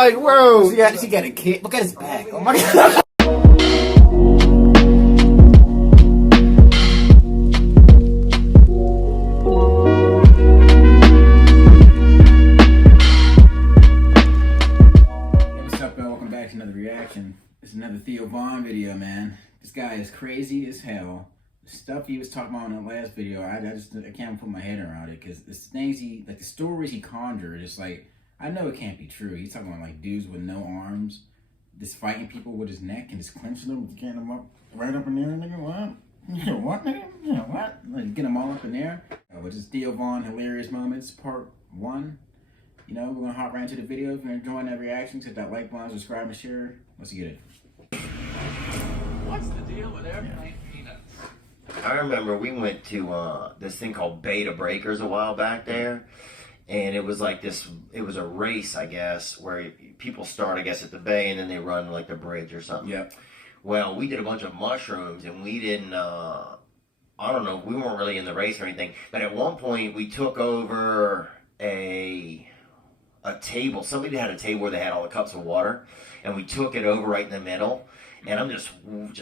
like, bro, yeah, she got a kid. Look at his back. Oh my god. What's up, y'all? Welcome back to another reaction. It's another Theo video, man. This guy is crazy as hell. The stuff he was talking about in the last video, I can't put my head around it, because the things the stories he conjured, it's like, I know it can't be true. He's talking about like dudes with no arms, just fighting people with his neck and just clenching them, getting them up right up in there. Nigga, what? You know what, nigga? You know what? Like, get them all up in there. Which is Theo Hilarious Moments Part 1. You know, we're gonna hop right into the video. If you're enjoying that reaction, hit that like button, subscribe, and share. Let's get it. What's the deal with airplane peanuts? I remember we went to this thing called Beta Breakers a while back there, and it was like this. It was a race, I guess, where people start, I guess, at the bay and then they run like the bridge or something. Yep. Well, we did a bunch of mushrooms, and we didn't. I don't know. We weren't really in the race or anything, but at one point we took over a table. Somebody had a table where they had all the cups of water, and we took it over right in the middle. And I'm just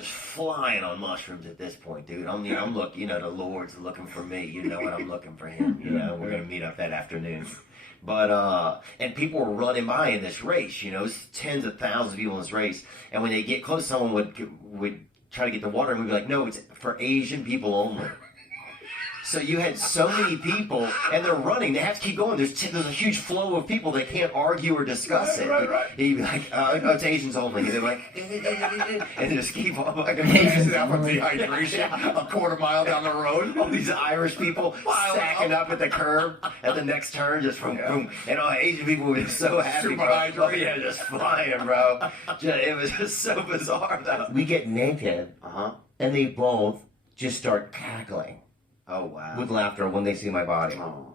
flying on mushrooms at this point, dude. I'm looking, the Lord's looking for me, and I'm looking for him. We're gonna meet up that afternoon. But and people were running by in this race, it's tens of thousands of people in this race. And when they get close, someone would try to get the water, and we'd be like, no, it's for Asian people only. So you had so many people, and they're running. They have to keep going. There's a huge flow of people. They can't argue or discuss it. Right. You'd be like, it's Asians only. And they're like, and they just keep on. Like, Asians out with dehydration a quarter mile down the road. All these Irish people stacking up at the curb at the next turn, just from boom. And all Asian people were just so happy, Super bro. hydrated. Oh, yeah, just flying, bro. It was just so bizarre, though. We get naked, and they both just start cackling. Oh, wow. With laughter when they see my body. Oh.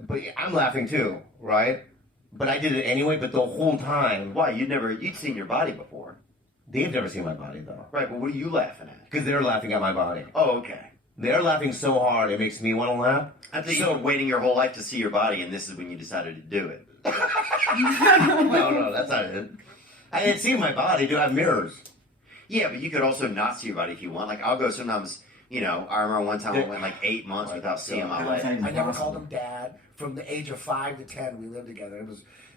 But I'm laughing too, right? But I did it anyway, but the whole time. Why? You'd seen your body before. They've never seen my body though. Right, but what are you laughing at? Because they're laughing at my body. Oh, okay. They're laughing so hard it makes me want to laugh. I think you've been waiting your whole life to see your body, and this is when you decided to do it. No, that's not it. I didn't see my body. Do I have mirrors? Yeah, but you could also not see your body if you want. Like, I'll go sometimes, I remember one time I went like 8 months without seeing my leg. I never called him dad. From the age of 5 to 10, we lived together.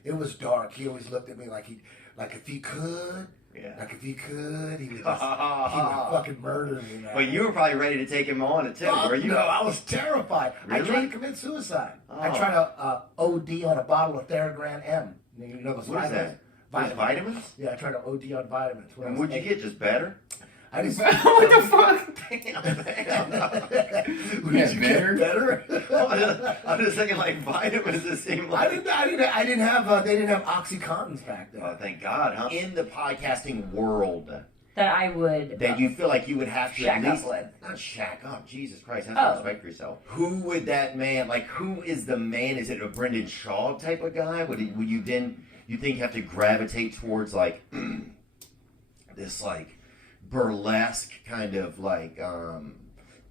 It was dark. He always looked at me like if he could. Yeah. Like if he could, he would fucking murder me, man. But you were probably ready to take him on it too, were you? No, I was terrified. Really? I tried to commit suicide. Oh. I tried to OD on a bottle of Theragram M. You know those What is vitamins? that? Those vitamins? Yeah, I tried to OD on vitamins. And what'd you get? Just better? I just What the fuck? Damn. better. I'm just thinking like vitamins. It seemed like I didn't have. They didn't have OxyContins back then. Oh, thank God, huh? In the podcasting world, that I would that you feel like you would have to shack at least up with. not shack up. Jesus Christ, have to respect yourself. Who would that man? Like, who is the man? Is it a Brendan Shaw type of guy? Would you then? You think you have to gravitate towards like this like burlesque kind of like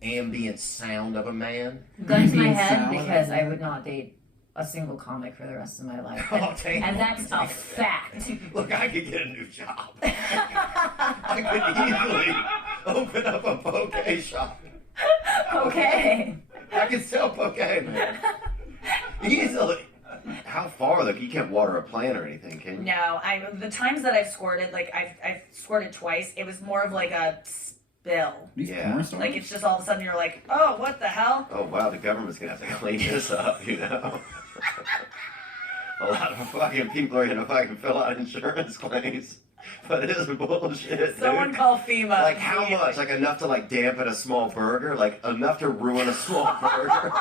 ambient sound of a man? Gun to my Ambient head, sound. because I would not date a single comic for the rest of my life. Oh, damn. And that's a fact. Look, I could get a new job. I could easily open up a bouquet shop. Okay. I could sell bouquet, man. Easily. How far, though? You can't water a plant or anything, can you? No, the times that I've squirted, like I've squirted twice, it was more of like a spill. These Yeah. porn stars? Like it's just all of a sudden you're like, oh, what the hell? Oh, wow, the government's going to have to clean this up, A lot of fucking people are going to fucking fill out insurance claims. But it is bullshit, Someone dude. call FEMA. Like, how much? Like, enough to, like, dampen a small burger? Like, enough to ruin a small burger?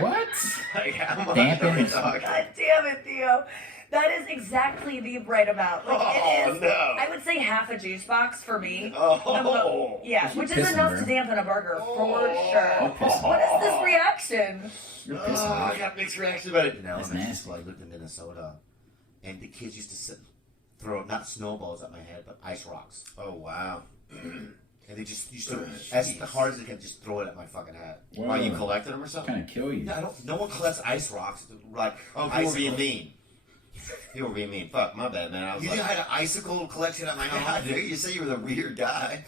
What? Like, how much Dampen are we is- talking? God damn it, Theo. That is exactly the right amount. Like, it is, no. I would say half a juice box for me. Oh. Yeah, You're which is pissing, enough bro. to dampen a burger for You're sure. pissing. What is this reaction? You're Oh, pissing. I got mixed reactions about it. In That's elementary nasty. school, I lived in Minnesota, and the kids used to throw not snowballs at my head, but ice rocks. Oh, wow. And they just used to, as hard as they can, just throw it at my fucking head. Why, you collected them or something? Trying to kill you. Yeah, no one collects ice rocks. Like, Oh, ice people being mean. You'll read me. Fuck, my bad, man. I was You like, had an icicle collection at my yeah, house. dude, you say you were the weird guy.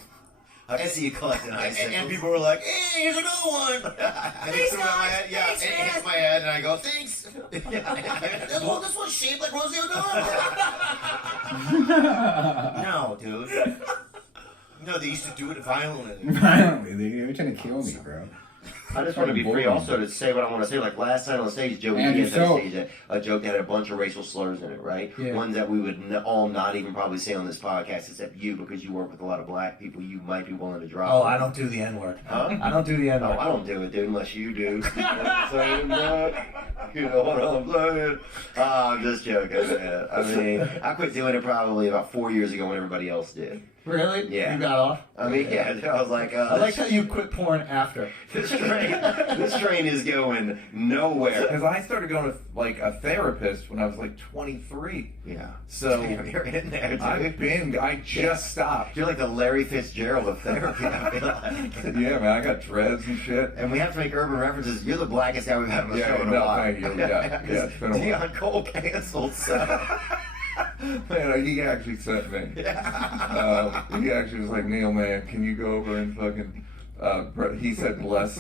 I can see you collecting icicles. And people were like, "Hey, here's another one." And they threw it on my head. Yeah, Thanks, and it man. hits my head, and I go, "Thanks." Well, this one's shaped like Rosie O'Donnell. No, dude. No, they used to do it violently. Violently, they were trying to kill me, bro. I just want to be free also to say what I want to say. Like last time on stage, Joey Andrew Diaz on Soap. stage, a joke that had a bunch of racial slurs in it, right? Yeah. Ones that we would all not even probably say on this podcast, except you, because you work with a lot of black people. You might be willing to drop. Oh, them. I don't do the N-word. Huh? I don't do the No, N-word. I don't do it, dude, unless you do. You know what I'm saying, bro? You know what I'm saying? I'm just joking, man. I mean, I quit doing it probably about 4 years ago when everybody else did. Really? Yeah. You got off? I mean, yeah, I was like, I like how you quit porn after. this train is going nowhere. Because I started going to like a therapist when I was like 23. Yeah. So You're in there, dude. I just stopped. You're like the Larry Fitzgerald of therapy, I feel like. Yeah, man, I got dreads and shit. And we have to make urban references. You're the blackest guy we've had on the show Yeah, in a no, while. thank you. Yeah, it's been a while. Dion Cole canceled, so. Man, he actually sent me. He actually was like, Neil, man, can you go over and fucking, he said, bless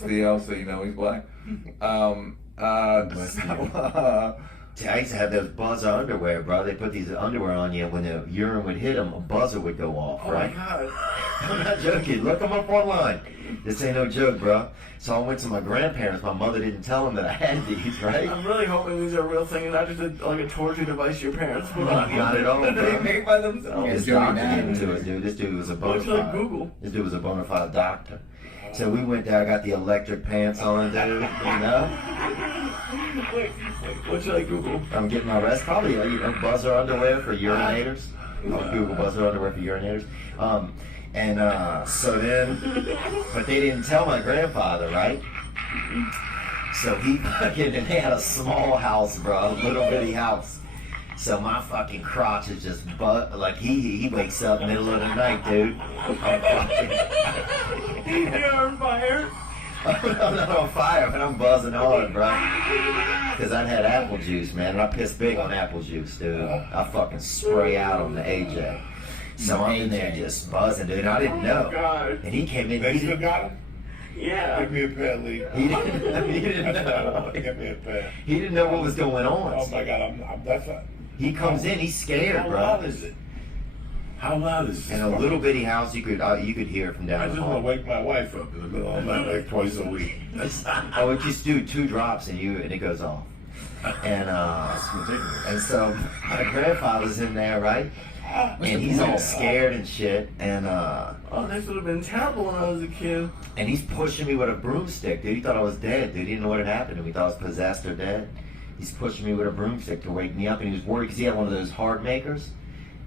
Theo, so you know he's black. See, I used to have those buzzer underwear, bro. They put these underwear on you, and when the urine would hit them, a buzzer would go off, right? God. I'm not joking. Look them up online. This ain't no joke, bro. So I went to my grandparents. My mother didn't tell them that I had these, right? I'm really hoping these are a real thing and not just like a torture device your parents put on. Not at all, They bro. make by themselves. His Joey doctor Bad. gave it to us, dude. This dude was a bona Much like fide. Google. This dude was a bona fide doctor. So we went there. I got the electric pants on, dude. You know, What should I Google? I'm getting my rest. Probably buzzer underwear for urinators. I'll Google buzzer underwear for urinators. So then, but they didn't tell my grandfather, right? So he fucking, and they had a small house, bro, a little bitty house. So my fucking crotch is just like he wakes up middle of the night, dude. I'm fucking. You're on fire. I'm not on fire, but I'm buzzing hard, bro. Cause I'd had apple juice, man, and I piss big on apple juice, dude. I fucking spray out on the AJ. So I'm in there just buzzing, dude. I didn't know. God. And he came in. They He still didn't, got him? Yeah. Give me a pair, Lee. he didn't know. Give me a pair. He didn't know what was going Oh on. my God, that's a, He comes in, he's scared, how loud bro. is it? How loud is this? In a little bitty house, you could hear it from I down just the want to hall. wake my wife up in the middle of the night, like twice a week. Oh, it just do 2 drops and it goes off. And so my grandfather's in there, right? And he's all scared and shit, and Oh, this would have been terrible when I was a kid. he's pushing me with a broomstick, dude. He thought I was dead, dude. He didn't know what had happened to me. He thought I was possessed or dead. He's pushing me with a broomstick to wake me up, and he was worried because he had one of those hard makers,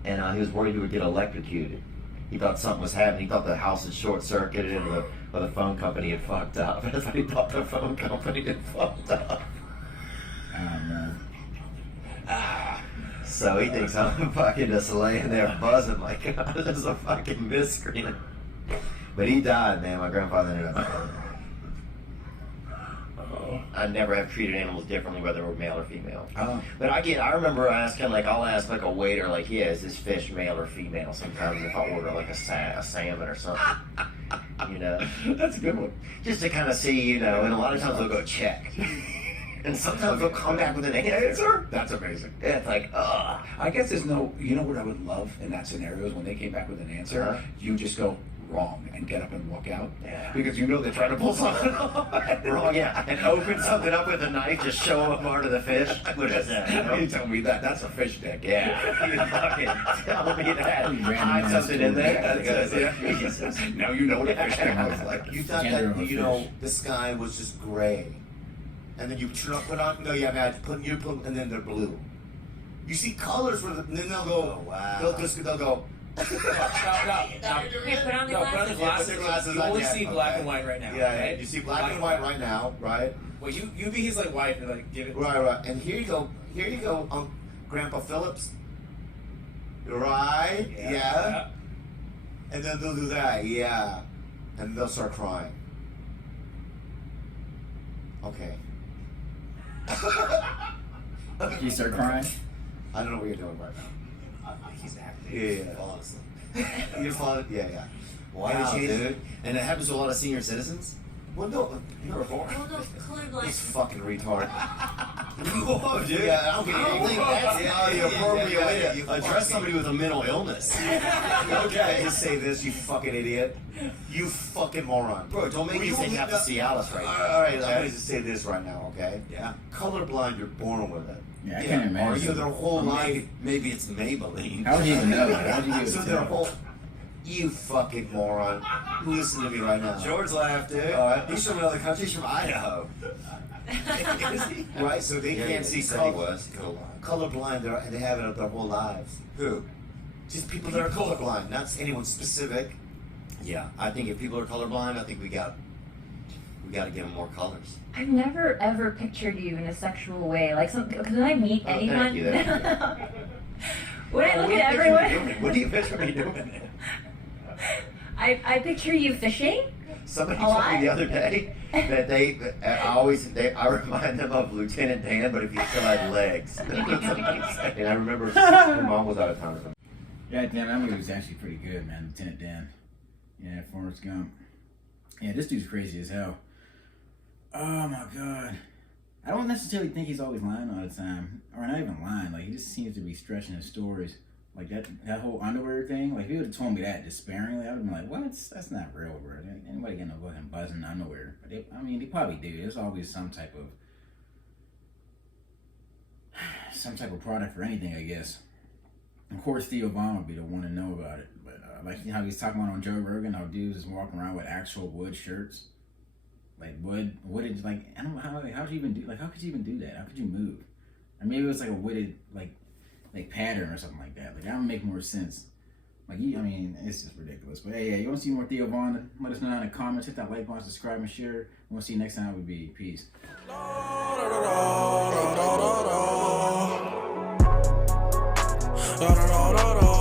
and he was worried he would get electrocuted. He thought something was happening. He thought the house had short-circuited or the phone company had fucked up. That's what he thought, the phone company had fucked up. So he thinks I'm fucking just laying there buzzing like God, this is a fucking miscreant. But he died, man. My grandfather ended up dying. I never have treated animals differently, whether they were male or female. Oh. But I remember asking, like, I'll ask like a waiter, like, yeah, is this fish male or female? Sometimes if I order like a salmon or something, you know, That's a good one. just to kind of see, you know. And a lot of times they'll go check, and sometimes they'll come back with an answer. That's amazing. Yeah, it's like, ugh. I guess there's no, you know what I would love in that scenario is when they came back with an answer, Uh-huh. you just go wrong and get up and walk out. Yeah. Because you know they're trying to pull something off. Wrong, yeah, and open something up with a knife, just show them a part of the fish. What is that? You know? You tell me that's a fish dick. Yeah, you fucking tell me that. Random Hide something in there. That's it. Jesus. Now you know what a fish dick looks like. You thought Gender of that, a you know, fish. the sky was just gray. And then you put on, no, you have to put, and then they're blue. You see colors, and then they'll go, Oh, wow. they'll go, No. Hey, put on the No, put on the glasses. glasses. Put the glasses You on, only yeah, see black okay. and white right now. yeah, okay? you see black and white right now, right? Well, you be his like wife and like give it. Right. And here you go, Grandpa Phillips. Right? Yeah. And then they'll do that, yeah. And they'll start crying. Okay. You start crying? I don't know what you're doing right now. He's acting. Yeah. Honestly. Your father, yeah. Wow, Any changes? dude. And it happens to a lot of senior citizens? Well, no, you're born. Well, no, colorblind. This fucking retard. Whoa, dude. Yeah, I don't think that's not the appropriate way to you address fucking- somebody with a mental illness. Okay, just say this, you fucking idiot. You fucking moron. Bro, don't make me Well, take you- half the Cialis right now. All right, I'm okay? gonna just say this right now, okay? Yeah. Colorblind, you're born with it. Yeah, I Yeah, can't Or imagine. so their whole life. Maybe it's Maybelline. How would you even know? How would you even So tell? their whole. You fucking moron. Listen to me right now. George laughed, dude. All right. He's from another country. He's from Idaho. Right, so they Yeah, can't he see said color. he was. Cool. Colorblind, and they have it their whole lives. Who? Just people that are colorblind, not anyone specific. Yeah, I think if people are colorblind, I think we got to give them more colors. I've never ever pictured you in a sexual way. Like, because when I meet Oh, thank anyone, you, thank when I What look do you at picture me everyone, doing? What do you picture me doing? I picture you fishing. Somebody A told lot? me the other day that I remind them of Lieutenant Dan, but if he still had legs. And I remember your mom was out of town. Yeah, damn, that movie was actually pretty good, man. Lieutenant Dan. Yeah, Forrest Gump. Yeah, this dude's crazy as hell. Oh my god. I don't necessarily think he's always lying all the time. Or not even lying. Like, he just seems to be stretching his stories. Like, that whole underwear thing. Like, if he would have told me that despairingly, I would have been like, what? That's not real, bro. Anybody getting a fucking buzzing underwear? But they probably do. There's always some type of product for anything, I guess. Of course, Theo Vaughn would be the one to know about it. But like, you know how he's talking about on Joe Rogan, how dudes is walking around with actual wood shirts, like wooded. Like, I don't know how would you even do? Like, how could you even do that? How could you move? Or maybe it was like a wooded like pattern or something like that. Like, that would make more sense. Like, it's just ridiculous. But hey, yeah, you want to see more Theo Vaughn? Let us know in the comments. Hit that like button, subscribe, and share. We'll see you next time. We'll be peace. Da da da da da.